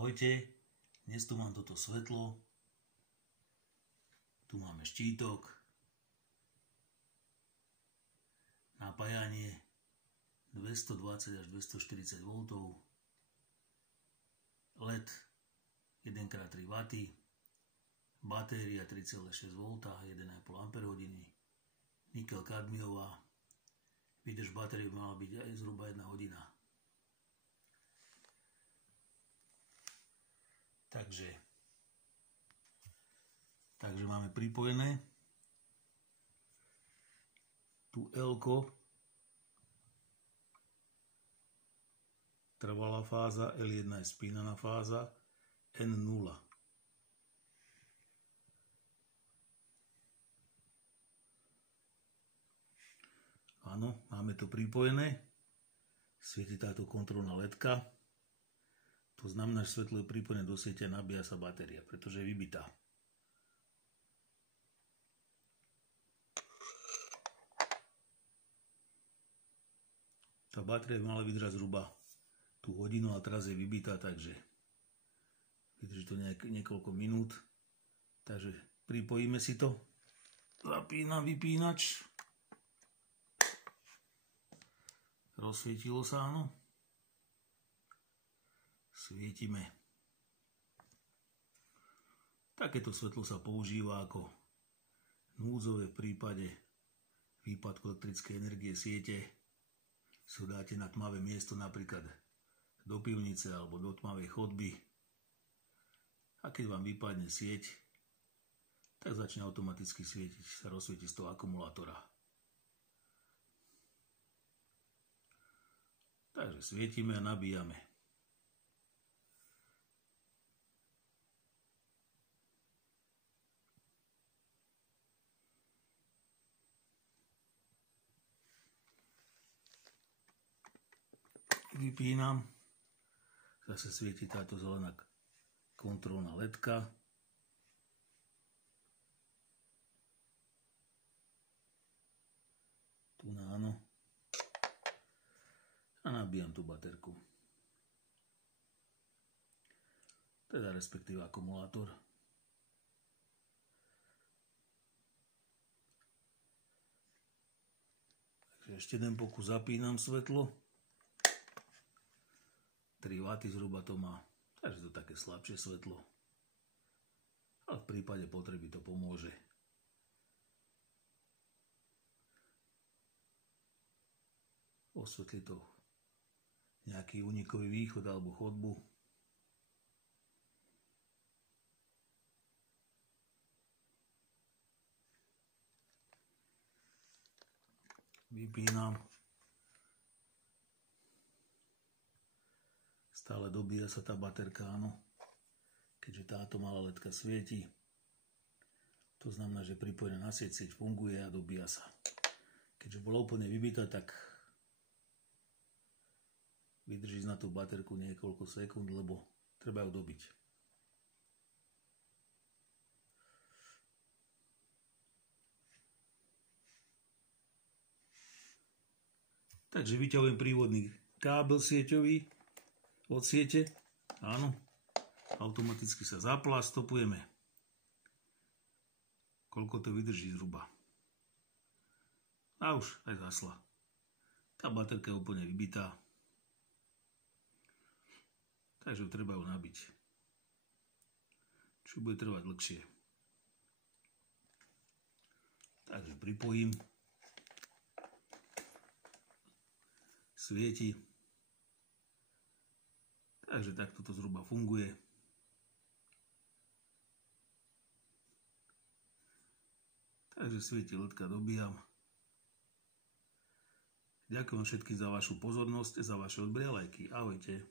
Ahojte, dnes tu mám toto svetlo, tu máme štítok, napájanie 220 až 240 V, LED 1x3 W, batéria 3,6 V, 1,5 Ah, nikel kadmiová, výdrž batérie by mala byť aj zhruba 1 hodina. Takže máme pripojené tu L-ko, trvalá fáza, L1 je spínaná fáza, N0. Áno, máme to pripojené, svieti táto kontrolná ledka. To znamená, že svetlo je pripojené do siete a nabíja sa batéria, pretože je vybitá. Tá batéria by mala vydržať zhruba tú hodinu, a teraz je vybitá, takže vydrží to niekoľko minút. Takže pripojíme si to. Zapínam vypínač. Rozsvietilo sa, áno. Svietime. Takéto svetlo sa používa ako núdzové v prípade výpadku elektrickej energie siete. Si ho dáte na tmavé miesto, napríklad do pivnice alebo do tmavej chodby. A keď vám vypadne sieť, tak začne automaticky svietiť, sa rozsvieti z toho akumulátora. Takže svietime a nabíjame. Vypínam. Zase svieti táto zelená kontrolná ledka. Tu na áno. A nabíjam tú baterku. Teda respektíve akumulátor. Takže ešte jeden pokus, zapínam svetlo. 3 W zhruba to má, takže to také slabšie svetlo. Ale v prípade potreby to pomôže. Osvetlí to nejaký únikový východ alebo chodbu. Vypínam. Stále dobíja sa tá baterka, áno. Keďže táto malá ledka svieti. To znamená, že pripojená na sieť funguje a dobíja sa. Keďže bola úplne vybitá, tak vydrží na tú baterku niekoľko sekúnd, lebo treba ju dobiť. Takže vyťahujem prívodný kábel sieťový od siete. Áno, automaticky sa zapla, stopujeme. Koľko to vydrží zhruba. A už aj zasla. Tá baterka je úplne vybitá. Takže treba ju nabiť. Čo bude trvať dlhšie. Takže pripojím. Svieti. Takže takto to zhruba funguje. Takže svieti ledka, dobíjam. Ďakujem všetkým za vašu pozornosť, za vaše odbery a lajky. Ahojte.